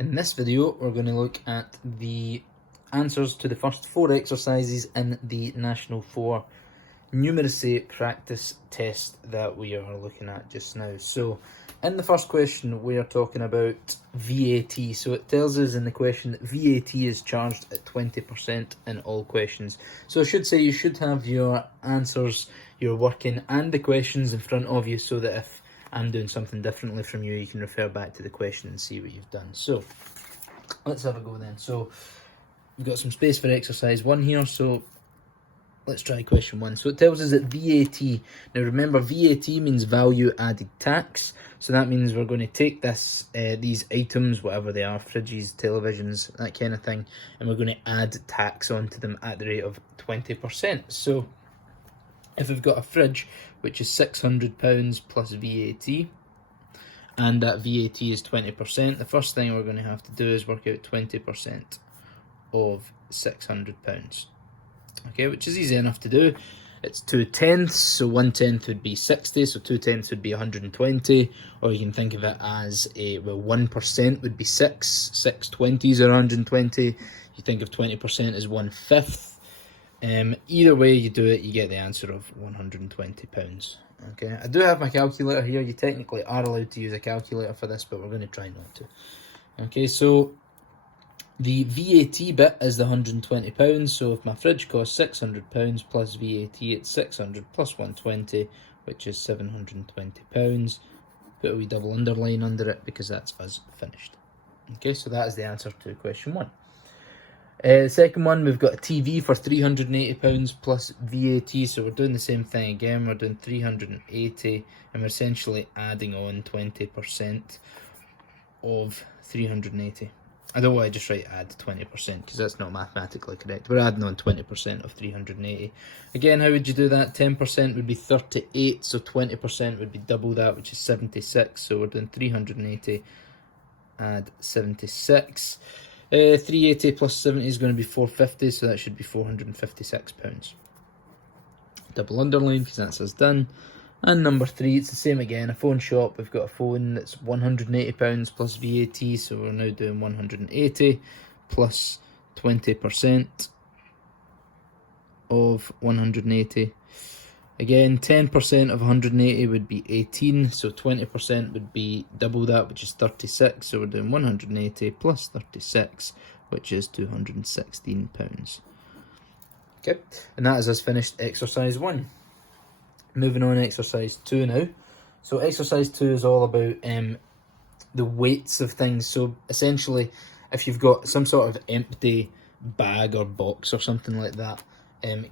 In this video, we're going to look at the answers to the first 4 exercises in the National 4 Numeracy practice test that we are looking at just now. So, in the first question, we are talking about VAT. So it tells us in the question that VAT is charged at 20% in all questions. So I should say you should have your answers, your working, and the questions in front of you, so that if I'm doing something differently from you, you can refer back to the question and see what you've done. So let's have a go then. So we've got some space for exercise 1 here, so let's try question 1. So it tells us that VAT, now remember VAT means value added tax, so that means we're going to take this, these items, whatever they are, fridges, televisions, that kind of thing, and we're going to add tax onto them at the rate of 20%. So if we've got a fridge which is £600 plus VAT, and that VAT is 20%, the first thing we're going to have to do is work out 20% of £600. Okay, which is easy enough to do. It's 2/10, so 1/10 would be 60, so 2/10 would be 120, or you can think of it as 1% would be 6 20s are 120. You think of 20% as 1/5. Either way you do it, you get the answer of £120. Okay, I do have my calculator here. You technically are allowed to use a calculator for this, but we're going to try not to. Okay, so the VAT bit is the £120, so if my fridge costs £600 plus VAT, it's 600 plus 120, which is £720. Put a wee double underline under it because that's us finished. Okay, so that is the answer to question 1. Second one, we've got a TV for £380 plus VAT, so we're doing the same thing again. We're doing 380, and we're essentially adding on 20% of 380. I don't want to just write add 20% because that's not mathematically correct. We're adding on 20% of 380. Again, how would you do that? 10% would be 38, so 20% would be double that, which is 76. So we're doing 380, add 76. 380 plus 70 is going to be 450, so that should be £456. Double underline because that's us done. And number 3, it's the same again, a phone shop. We've got a phone that's £180 plus VAT, so we're now doing 180 plus 20% of 180. Again, 10% of 180 would be 18, so 20% would be double that, which is 36. So we're doing 180 plus 36, which is £216. Okay, and that is us finished exercise 1. Moving on to exercise 2 now. So exercise 2 is all about the weights of things. So essentially, if you've got some sort of empty bag or box or something like that,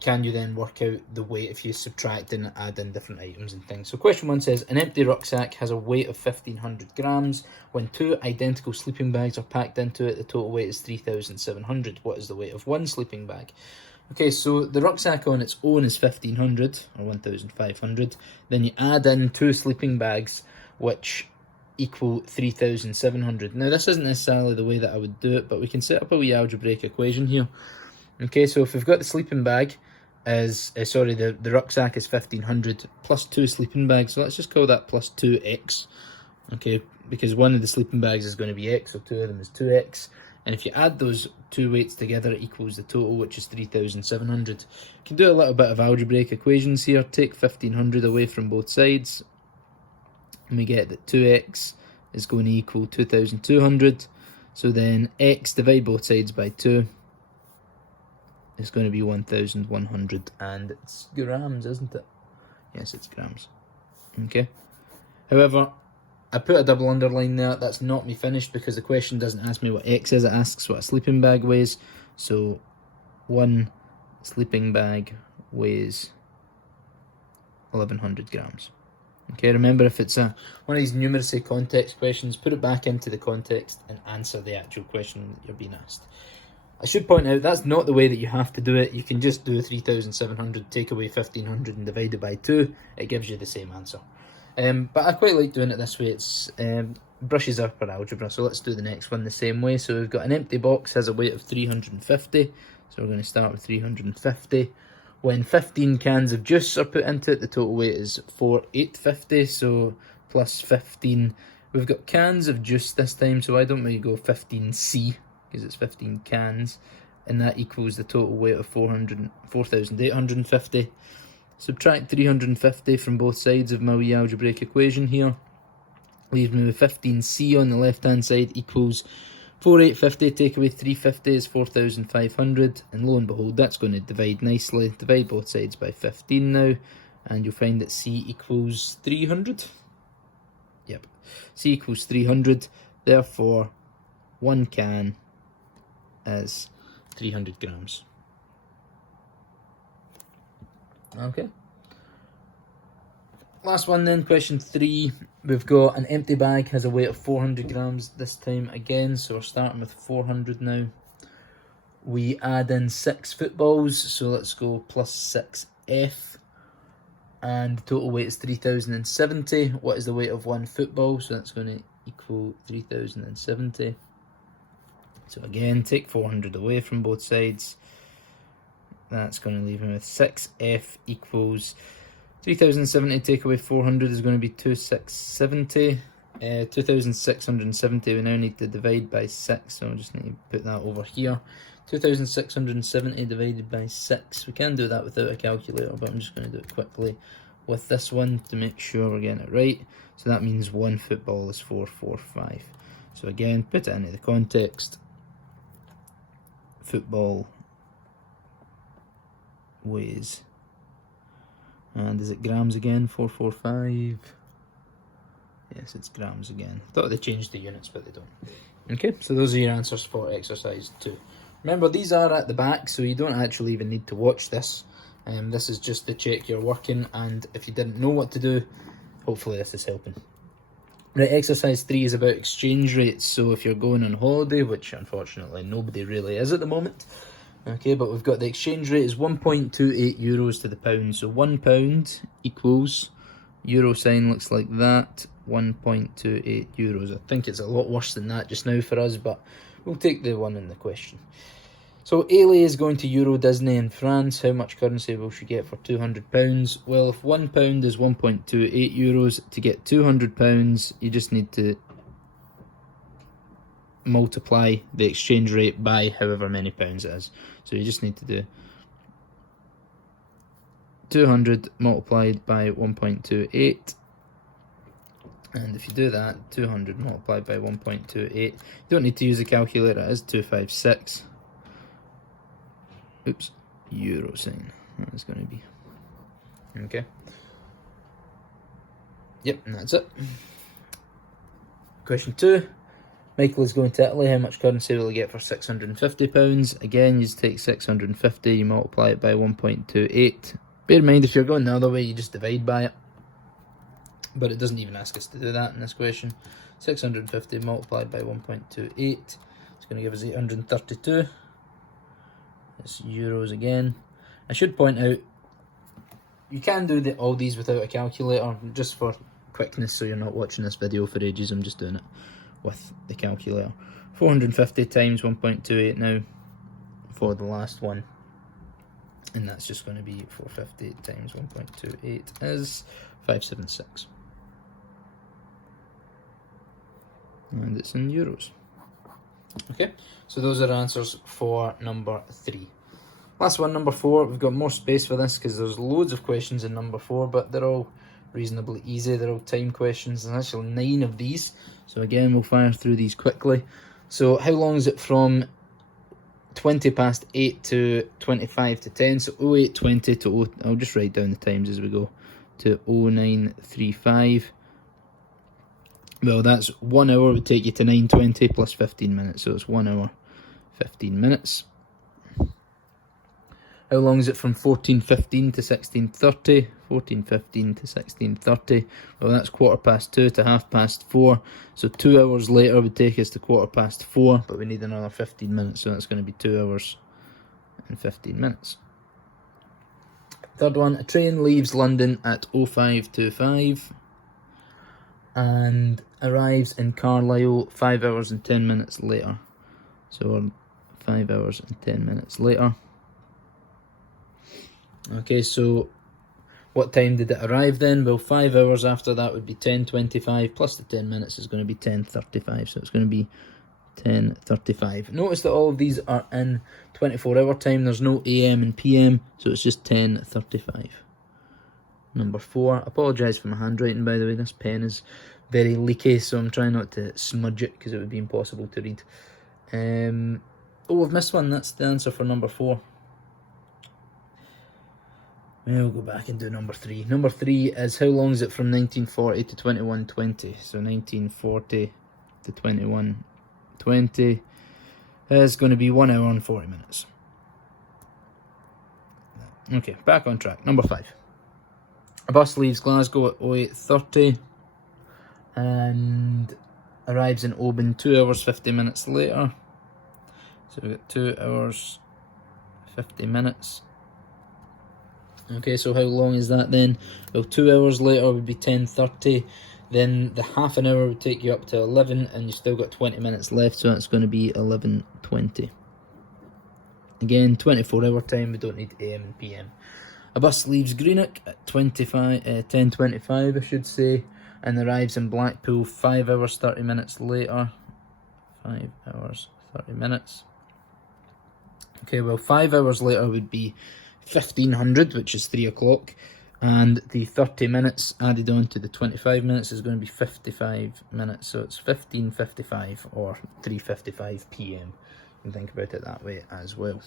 can you then work out the weight if you subtract and add in different items and things? So question 1 says, an empty rucksack has a weight of 1,500 grams. When 2 identical sleeping bags are packed into it, the total weight is 3,700. What is the weight of one sleeping bag? Okay, so the rucksack on its own is 1,500 or 1,500. Then you add in 2 sleeping bags, which equal 3,700. Now, this isn't necessarily the way that I would do it, but we can set up a wee algebraic equation here. Okay, so if we've got the sleeping bag as, the rucksack is 1,500 plus 2 sleeping bags, so let's just call that plus 2x. Okay, because one of the sleeping bags is going to be x, so 2 of them is 2x. And if you add those 2 weights together, it equals the total, which is 3,700. You can do a little bit of algebraic equations here. Take 1,500 away from both sides, and we get that 2x is going to equal 2,200. So then x, divide both sides by 2, is going to be 1,100, and it's grams, isn't it? Yes, it's grams. Okay. However, I put a double underline there. That's not me finished because the question doesn't ask me what x is. It asks what a sleeping bag weighs. So one sleeping bag weighs 1,100 grams. Okay, remember, if it's one of these numeracy context questions, put it back into the context and answer the actual question that you're being asked. I should point out that's not the way that you have to do it. You can just do 3,700, take away 1,500 and divide it by 2. It gives you the same answer. But I quite like doing it this way. It's brushes up our algebra. So let's do the next one the same way. So we've got an empty box, has a weight of 350. So we're going to start with 350. When 15 cans of juice are put into it, the total weight is 4,850. So plus 15 We've got cans of juice this time, so why don't we go 15C, because it's 15 cans, and that equals the total weight of 4,850. Subtract 350 from both sides of my wee algebraic equation here. Leaves me with 15C on the left hand side equals 4,850, take away 350 is 4,500, and lo and behold, that's going to divide nicely. Divide both sides by 15 now, and you'll find that C equals 300. Yep, C equals 300, therefore 1 can is 300 grams. Okay. Last one then, question 3. We've got an empty bag, has a weight of 400 grams this time again, so we're starting with 400 now. We add in 6 footballs, so let's go plus 6F. And the total weight is 3,070. What is the weight of 1 football? So that's going to equal 3,070. So again, take 400 away from both sides. That's going to leave me with 6F equals 3,070, take away 400 is going to be 2,670. 2,670 we now need to divide by 6, so I just need to put that over here. 2,670 divided by 6. We can do that without a calculator, but I'm just going to do it quickly with this one to make sure we're getting it right. So that means 1 football is 445. So again, put it into the context. Football weighs, and is it grams again? 445. Yes, it's grams again. Thought they changed the units, but they don't. Okay, so those are your answers for exercise 2. Remember, these are at the back, so you don't actually even need to watch this. This is just to check you're working, and if you didn't know what to do, hopefully this is helping. Right, exercise 3 is about exchange rates. So if you're going on holiday, which unfortunately nobody really is at the moment, okay, but we've got the exchange rate is 1.28 euros to the pound. So £1 equals, euro sign looks like that, 1.28 euros. I think it's a lot worse than that just now for us, but we'll take the one in the question. So Ailey is going to Euro Disney in France. How much currency will she get for £200? Well, if £1 is 1.28 euros, to get £200, you just need to multiply the exchange rate by however many pounds it is. So you just need to do 200 multiplied by 1.28, and if you do that, 200 multiplied by 1.28, you don't need to use a calculator, it is 256. Oops, euro sign, that's going to be, okay. Yep, and that's it. Question 2. Michael is going to Italy. How much currency will he get for £650? Again, you just take 650, you multiply it by 1.28. Bear in mind, if you're going the other way, you just divide by it. But it doesn't even ask us to do that in this question. 650 multiplied by 1.28. It's going to give us 832. It's euros again. I should point out, you can do all these without a calculator, just for quickness, so you're not watching this video for ages. I'm just doing it with the calculator. 450 times 1.28 now for the last one, and that's just going to be 450 times 1.28 is 576, and it's in euros. Okay, so those are answers for number 3. Last one, number 4. We've got more space for this because there's loads of questions in number 4, but they're all reasonably easy. They're all time questions. There's actually 9 of these. So again, we'll fire through these quickly. So how long is it from 20 past 8 to 25 to 10? So 0820 to I'll just write down the times as we go, to 0935. Well, that's 1 hour would take you to 9:20 plus 15 minutes. So it's 1 hour, 15 minutes. How long is it from 14:15 to 16:30? 14:15 to 16:30. Well, that's 2:15 to 4:30. So 2 hours later would take us to 4:15, but we need another 15 minutes, so that's going to be 2 hours and 15 minutes. Third one, a train leaves London at 0525 and arrives in Carlisle 5 hours and 10 minutes later. So we're 5 hours and 10 minutes later. Okay, so What time did it arrive then? Well, 5 hours after that would be 10:25, plus the 10 minutes is going to be 10:35, so it's going to be 10:35. Notice that all of these are in 24-hour time. There's no AM and PM, so it's just 10:35. Number 4. Apologise for my handwriting, by the way. This pen is very leaky, so I'm trying not to smudge it because it would be impossible to read. Oh, I've missed one. That's the answer for number 4. We'll go back and do number 3. Number 3 is how long is it from 1940 to 2120? So 1940 to 2120 is going to be 1 hour and 40 minutes. Okay, back on track. Number 5. A bus leaves Glasgow at 08:30 and arrives in Oban 2 hours 50 minutes later. So we've got 2 hours 50 minutes. Okay, so how long is that then? Well, 2 hours later would be 10:30. Then the half an hour would take you up to 11, and you still got 20 minutes left, so that's going to be 11:20. Again, 24-hour time, we don't need AM and PM. A bus leaves Greenock at 10:25, I should say, and arrives in Blackpool 5 hours 30 minutes later. 5 hours 30 minutes. Okay, well, 5 hours later would be 1500, which is 3 o'clock, and the 30 minutes added on to the 25 minutes is going to be 55 minutes, so it's 15:55 or 3:55 PM. You can think about it that way as well.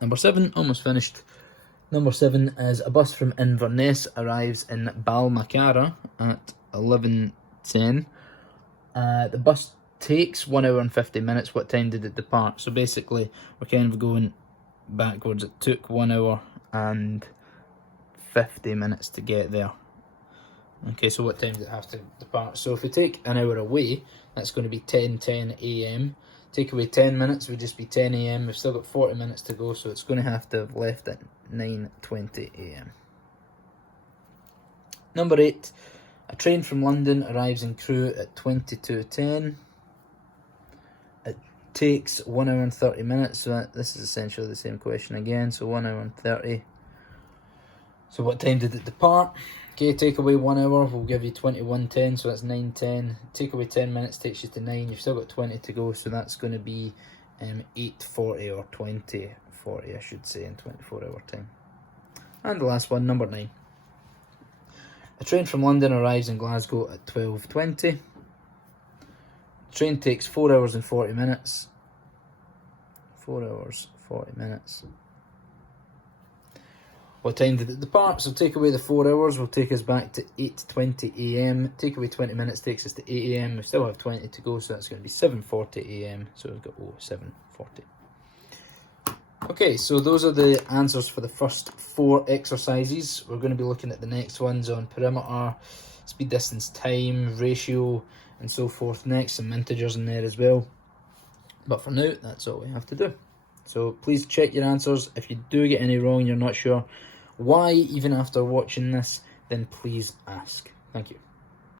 Number 7, almost finished. Number 7 is a bus from Inverness arrives in Balmacara at 11:10. The bus takes 1 hour and 50 minutes. What time did it depart? So basically, we're kind of going backwards. It took 1 hour and 50 minutes to get there. Okay, so what time did it have to depart? So if we take an hour away, that's going to be 10:10 AM. Take away 10 minutes would just be 10 AM. We've still got 40 minutes to go, so it's going to have to have left at 9:20 AM. Number 8, a train from London arrives in Crewe at 22:10. It takes 1 hour and 30 minutes, so this is essentially the same question again, so 1 hour and 30. So what time did it depart? Okay, take away 1 hour, we'll give you 21:10, so that's 9:10. Take away 10 minutes takes you to 9. You've still got 20 to go, so that's going to be 8:40 or 20:40, I should say, in 24-hour time. And the last one, number 9. A train from London arrives in Glasgow at 12:20. The train takes 4 hours and 40 minutes. 4 hours, 40 minutes. What time did it depart? So take away the 4 hours, will take us back to 8:20 AM. Take away 20 minutes takes us to 8 AM. We still have 20 to go, so that's going to be 7:40 AM. So we've got 7:40. Okay, so those are the answers for the first 4 exercises. We're going to be looking at the next ones on perimeter, speed, distance, time, ratio, and so forth next. Some integers in there as well. But for now, that's all we have to do. So please check your answers. If you do get any wrong, you're not sure why, even after watching this, then please ask. Thank you.